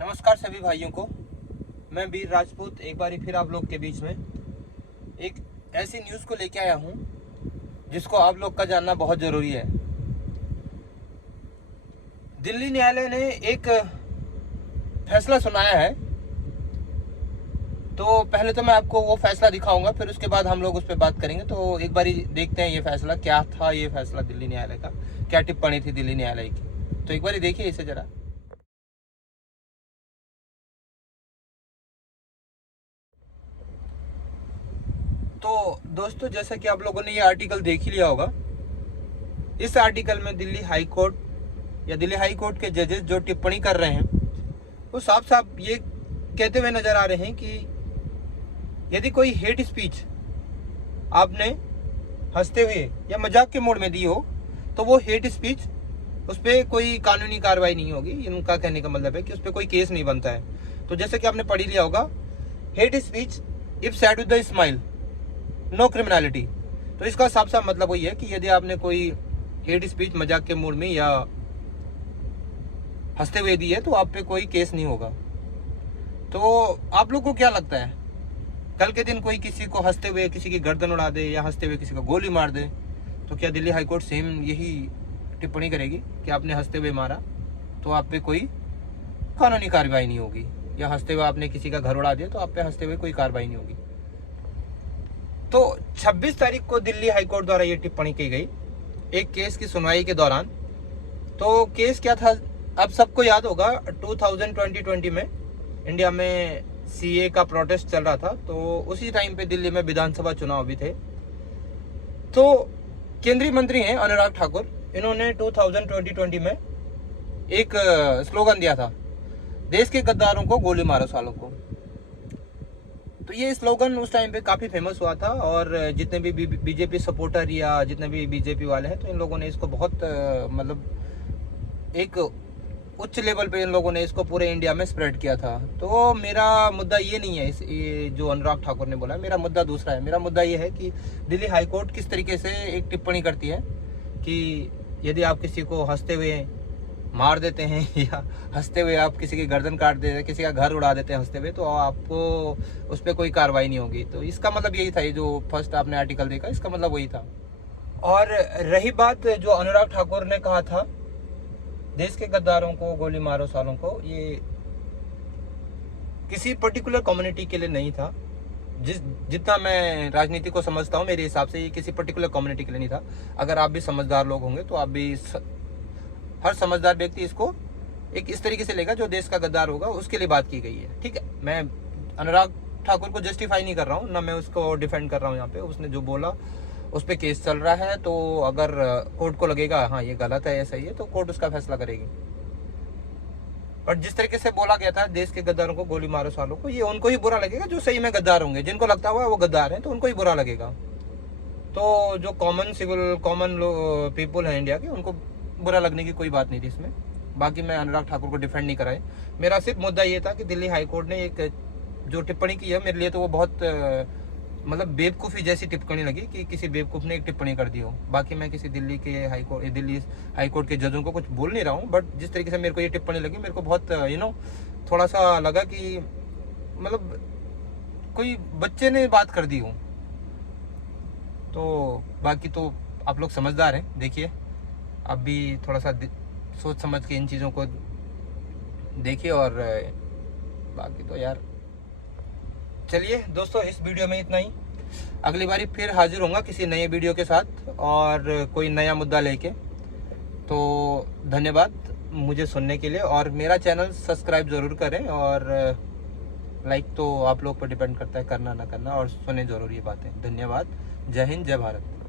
नमस्कार सभी भाइयों को। मैं वीर राजपूत एक बार फिर आप लोग के बीच में एक ऐसी न्यूज़ को लेके आया हूँ जिसको आप लोग का जानना बहुत ज़रूरी है। दिल्ली न्यायालय ने एक फैसला सुनाया है, तो पहले तो मैं आपको वो फैसला दिखाऊंगा, फिर उसके बाद हम लोग उस पर बात करेंगे। तो एक बारी देखते हैं ये फैसला क्या था। ये फैसला दिल्ली न्यायालय का क्या टिप्पणी थी दिल्ली न्यायालय की, तो एक बारी देखिए इसे ज़रा। तो दोस्तों, जैसा कि आप लोगों ने ये आर्टिकल देख ही लिया होगा, इस आर्टिकल में दिल्ली हाई कोर्ट या दिल्ली हाई कोर्ट के जजेस जो टिप्पणी कर रहे हैं वो साफ साफ ये कहते हुए नजर आ रहे हैं कि यदि कोई हेट स्पीच आपने हंसते हुए या मजाक के मोड में दी हो तो वो हेट स्पीच, उस पर कोई कानूनी कार्रवाई नहीं होगी। इनका कहने का मतलब है कि उस पर कोई केस नहीं बनता है। तो जैसे कि आपने पढ़ ही लिया होगा, hate speech if said with the smile no criminality. तो इसका साफ साफ मतलब वही है कि यदि आपने कोई हेट स्पीच मजाक के मूड में या हंसते हुए दी है तो आप पे कोई केस नहीं होगा। तो आप लोग को क्या लगता है, कल के दिन कोई किसी को हंसते हुए किसी की गर्दन उड़ा दे या हंसते हुए किसी को गोली मार दे तो क्या दिल्ली हाई कोर्ट सेम यही टिप्पणी करेगी कि आपने हंसते हुए मारा तो आप पे कोई कानूनी कार्रवाई नहीं होगी, या हंसते हुए आपने किसी का घर उड़ा दिया तो आप पे हंसते हुए कोई कार्रवाई नहीं होगी? तो 26 तारीख को दिल्ली हाई कोर्ट द्वारा ये टिप्पणी की गई एक केस की सुनवाई के दौरान। तो केस क्या था, अब सबको याद होगा 2020 में इंडिया में सीए का प्रोटेस्ट चल रहा था, तो उसी टाइम पे दिल्ली में विधानसभा चुनाव भी थे। तो केंद्रीय मंत्री हैं अनुराग ठाकुर, इन्होंने 2020 में एक स्लोगन दिया था, देश के गद्दारों को गोली मारो सालों को। तो ये स्लोगन उस टाइम पे काफ़ी फेमस हुआ था और जितने भी बीजेपी सपोर्टर या जितने भी बीजेपी वाले हैं तो इन लोगों ने इसको बहुत मतलब एक उच्च लेवल पे इन लोगों ने इसको पूरे इंडिया में स्प्रेड किया था। तो मेरा मुद्दा ये नहीं है ये जो अनुराग ठाकुर ने बोला, मेरा मुद्दा दूसरा है। मेरा मुद्दा ये है कि दिल्ली हाई कोर्ट किस तरीके से एक टिप्पणी करती है कि यदि आप किसी को हंसते हुए मार देते हैं या हंसते हुए आप किसी की गर्दन काट देते हैं, किसी का घर उड़ा देते हैं हंसते हुए, तो आपको उस पर कोई कार्रवाई नहीं होगी। तो इसका मतलब यही था, ये जो फर्स्ट आपने आर्टिकल देखा इसका मतलब वही था। और रही बात जो अनुराग ठाकुर ने कहा था देश के गद्दारों को गोली मारो सालों को, ये किसी पर्टिकुलर कम्युनिटी के लिए नहीं था। जितना मैं राजनीति को समझता हूँ मेरे हिसाब से ये किसी पर्टिकुलर कम्युनिटी के लिए नहीं था। अगर आप भी समझदार लोग होंगे तो आप भी, हर समझदार व्यक्ति इसको एक इस तरीके से लेगा जो देश का गद्दार होगा उसके लिए बात की गई है। ठीक है, मैं अनुराग ठाकुर को जस्टिफाई नहीं कर रहा हूँ, ना मैं उसको डिफेंड कर रहा हूँ। यहाँ पे उसने जो बोला उस पर केस चल रहा है, तो अगर कोर्ट को लगेगा हाँ ये गलत है या सही है तो कोर्ट उसका फैसला करेगी। पर जिस तरीके से बोला गया था देश के गद्दारों को गोली मारो सालों को, ये उनको ही बुरा लगेगा जो सही में गद्दार होंगे। जिनको लगता हुआ वो गद्दार हैं तो उनको ही बुरा लगेगा। तो जो कॉमन पीपल है इंडिया के, उनको बुरा लगने की कोई बात नहीं थी इसमें। बाकी मैं अनुराग ठाकुर को डिफेंड नहीं कराए, मेरा सिर्फ मुद्दा ये था कि दिल्ली हाई कोर्ट ने एक जो टिप्पणी की है मेरे लिए तो वो बहुत मतलब बेवकूफ़ी जैसी टिप्पणी लगी कि किसी बेवकूफ़ ने एक टिप्पणी कर दी हो। बाकी मैं किसी दिल्ली हाई कोर्ट के जजों को कुछ बोल नहीं रहा हूँ, बट जिस तरीके से मेरे को ये टिप्पणी लगी मेरे को बहुत थोड़ा सा लगा कि मतलब कोई बच्चे ने बात कर दी हो। तो बाकी तो आप लोग समझदार हैं, देखिए आप भी थोड़ा सा सोच समझ के इन चीज़ों को देखिए। और बाकी तो यार चलिए दोस्तों, इस वीडियो में इतना ही। अगली बारी फिर हाजिर होऊंगा किसी नए वीडियो के साथ और कोई नया मुद्दा लेके। तो धन्यवाद मुझे सुनने के लिए, और मेरा चैनल सब्सक्राइब ज़रूर करें, और लाइक तो आप लोग पर डिपेंड करता है करना ना करना, और सुने ज़रूर ये बातें। धन्यवाद। जय हिंद, जय भारत।